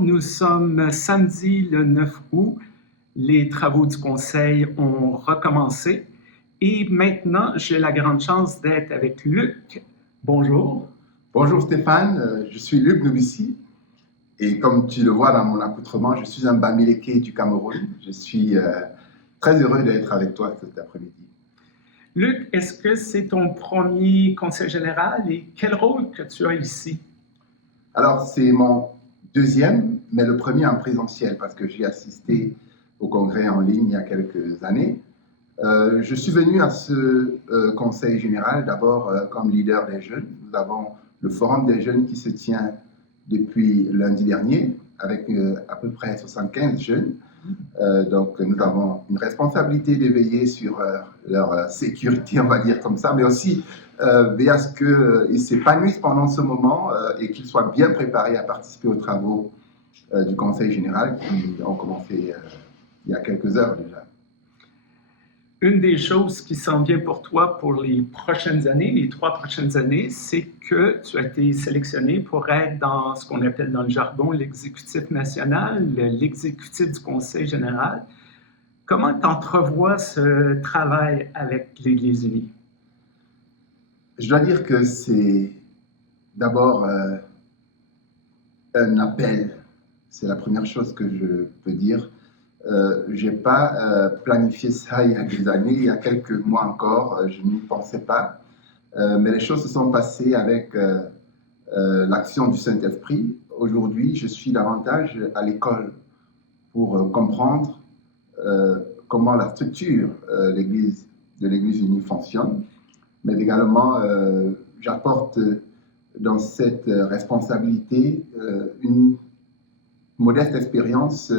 Bonjour, nous sommes samedi le 9 août. Les travaux du conseil ont recommencé et maintenant, j'ai la grande chance d'être avec Luc. Bonjour. Bonjour Stéphane, je suis Luc Novici et comme tu le vois dans mon accoutrement, je suis un Bamileke du Cameroun. Je suis très heureux d'être avec toi cet après-midi. Luc, est-ce que c'est ton premier conseil général et quel rôle que tu as ici? Alors, c'est mon deuxième, mais le premier en présentiel parce que j'ai assisté au congrès en ligne il y a quelques années. Je suis venu à ce conseil général d'abord comme leader des jeunes. Nous avons le forum des jeunes qui se tient depuis lundi dernier avec à peu près 75 jeunes. Donc nous avons une responsabilité de veiller sur leur sécurité, on va dire comme ça, mais aussi veiller à ce qu'ils s'épanouissent pendant ce moment et qu'ils soient bien préparés à participer aux travaux du conseil général qui ont commencé il y a quelques heures déjà. Une des choses qui s'en vient pour toi pour les prochaines années, les 3 prochaines années, c'est que tu as été sélectionné pour être dans ce qu'on appelle dans le jargon l'exécutif national, l'exécutif du Conseil général. Comment tu entrevois ce travail avec l'Église unie? Je dois dire que c'est d'abord un appel. C'est la première chose que je peux dire. Je n'ai pas planifié ça il y a des années, il y a quelques mois encore, je n'y pensais pas. Mais les choses se sont passées avec l'action du Saint-Esprit. Aujourd'hui, je suis davantage à l'école pour comprendre comment la structure de l'Église unie fonctionne, mais également j'apporte dans cette responsabilité une modeste expérience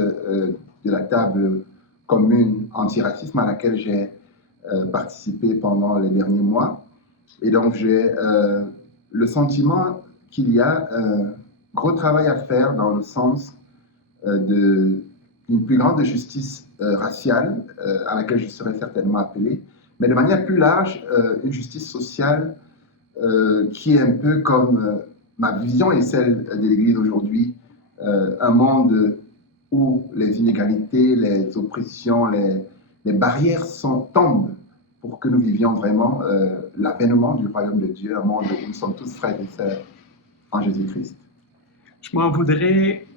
de la table commune anti-racisme à laquelle j'ai participé pendant les derniers mois. Et donc j'ai le sentiment qu'il y a un gros travail à faire dans le sens d'une plus grande justice raciale à laquelle je serai certainement appelé, mais de manière plus large, une justice sociale qui est un peu comme ma vision et celle de l'Église aujourd'hui, un monde où les inégalités, les oppressions, les barrières tombent pour que nous vivions vraiment l'avènement du royaume de Dieu, un monde où nous sommes tous frères et sœurs en Jésus-Christ. Je m'en voudrais,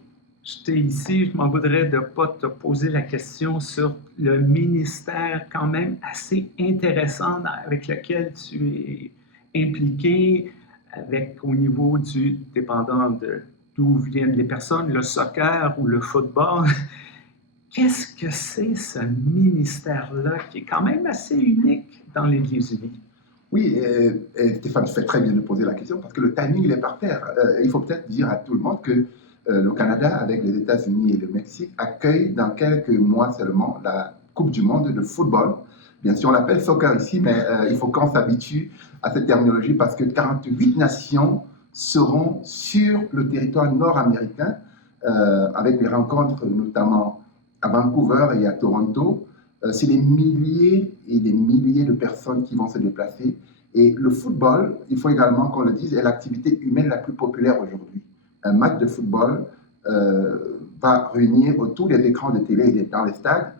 j'étais ici, je m'en voudrais de ne pas te poser la question sur le ministère quand même assez intéressant avec lequel tu es impliqué, avec au niveau du dépendant d'où viennent les personnes, le soccer ou le football. Qu'est-ce que c'est ce ministère-là qui est quand même assez unique dans l'Église unie? Oui, et Stéphane, tu fais très bien de poser la question parce que le timing il est parfait. Il faut peut-être dire à tout le monde que le Canada, avec les États-Unis et le Mexique, accueille dans quelques mois seulement la Coupe du monde de football. Bien sûr, on l'appelle soccer ici, mais il faut qu'on s'habitue à cette terminologie parce que 48 nations seront sur le territoire nord-américain avec des rencontres notamment à Vancouver et à Toronto. C'est des milliers et des milliers de personnes qui vont se déplacer. Et le football, il faut également qu'on le dise, est l'activité humaine la plus populaire aujourd'hui. Un match de football va réunir autour des écrans de télé et dans les stades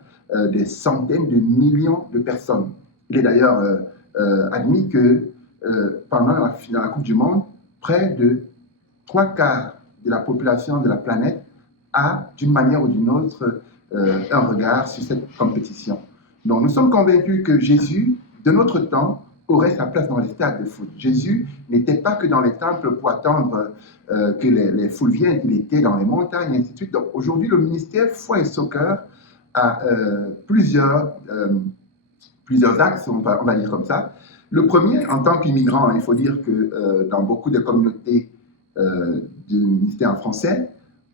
des centaines de millions de personnes. Il est d'ailleurs admis que pendant la Coupe du Monde, près de 3/4 de la population de la planète a, d'une manière ou d'une autre, un regard sur cette compétition. Donc nous sommes convaincus que Jésus, de notre temps, aurait sa place dans les stades de foot. Jésus n'était pas que dans les temples pour attendre que les foules viennent, il était dans les montagnes, et ainsi de suite. Donc aujourd'hui, le ministère foi et soccer a plusieurs axes, on va dire comme ça. Le premier, en tant qu'immigrant, il faut dire que dans beaucoup de communautés du ministère français,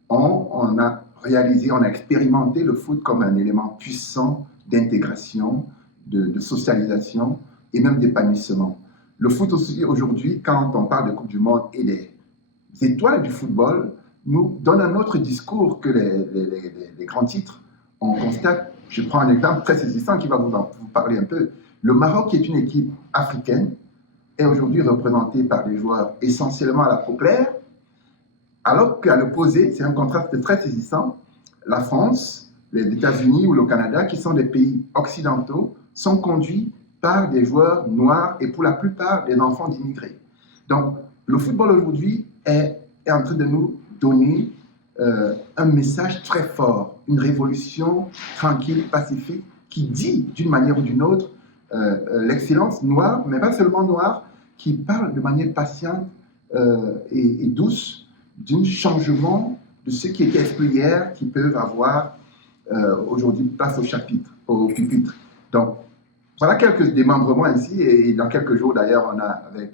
on a réalisé, on a expérimenté le foot comme un élément puissant d'intégration, de socialisation et même d'épanouissement. Le foot aussi, aujourd'hui, quand on parle de Coupe du Monde et des étoiles du football, nous donne un autre discours que les grands titres. On constate, je prends un exemple très saisissant qui va vous parler un peu. Le Maroc, qui est une équipe africaine, est aujourd'hui représentée par des joueurs essentiellement à la peau claire, Alors qu'à l'opposé, c'est un contraste très saisissant, la France, les États-Unis ou le Canada, qui sont des pays occidentaux, sont conduits par des joueurs noirs et pour la plupart des enfants d'immigrés. Donc, le football aujourd'hui est en train de nous donner un message très fort, une révolution tranquille, pacifique, qui dit d'une manière ou d'une autre l'excellence noire, mais pas seulement noire, qui parle de manière patiente et douce d'un changement de ce qui était exclu hier, qui peuvent avoir aujourd'hui place au chapitre, au pupitre. Donc, voilà quelques démembrements ici, et dans quelques jours d'ailleurs, on a avec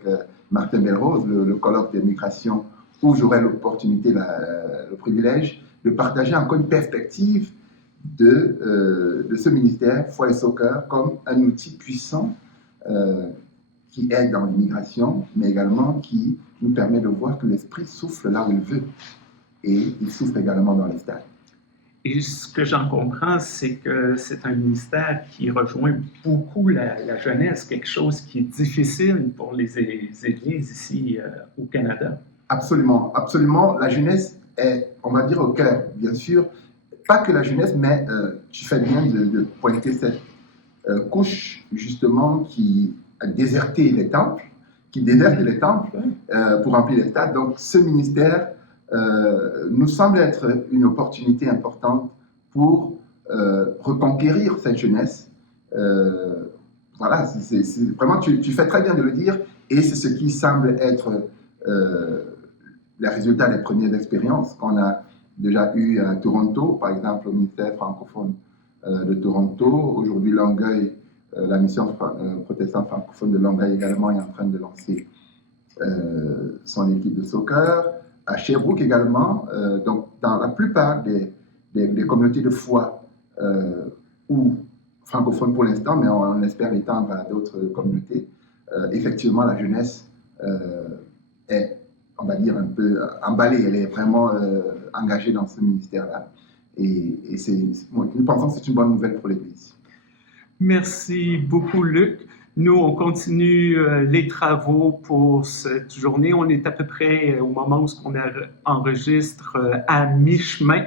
Martin Belrose le colloque des migrations, où j'aurai l'opportunité, le privilège de partager encore une perspective de ce ministère, Foi et Soccer, comme un outil puissant qui aide dans l'immigration, mais également qui nous permet de voir que l'esprit souffle là où il veut, et il souffle également dans les stades. Et ce que j'en comprends, c'est que c'est un ministère qui rejoint beaucoup la jeunesse, quelque chose qui est difficile pour les églises ici au Canada. Absolument, absolument. La jeunesse est, on va dire, au cœur, bien sûr. Pas que la jeunesse, mais tu fais bien de pointer cette couche, justement, qui a déserté les temples, qui déserte les temples pour remplir les stades. Donc, ce ministère nous semble être une opportunité importante pour reconquérir cette jeunesse. Voilà, vraiment, tu fais très bien de le dire, et c'est ce qui semble être les résultats des premières expériences qu'on a déjà eues à Toronto, par exemple au ministère francophone de Toronto. Aujourd'hui, Longueuil, la mission protestante francophone de Longueuil également est en train de lancer son équipe de soccer. À Sherbrooke également, donc dans la plupart des communautés de foi ou francophones pour l'instant, mais on espère l'étendre à d'autres communautés, effectivement la jeunesse est, on va dire, un peu emballée, elle est vraiment engagée dans ce ministère-là. Et nous pensons que c'est une bonne nouvelle pour l'Église. Merci beaucoup, Luc. Nous, on continue les travaux pour cette journée. On est à peu près au moment où on enregistre à mi-chemin.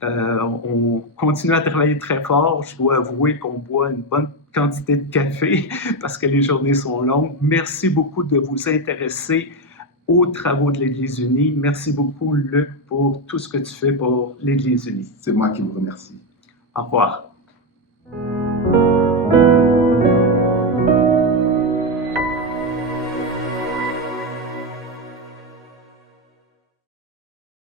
On continue à travailler très fort. Je dois avouer qu'on boit une bonne quantité de café parce que les journées sont longues. Merci beaucoup de vous intéresser aux travaux de l'Église unie. Merci beaucoup, Luc, pour tout ce que tu fais pour l'Église unie. C'est moi qui vous remercie. Au revoir.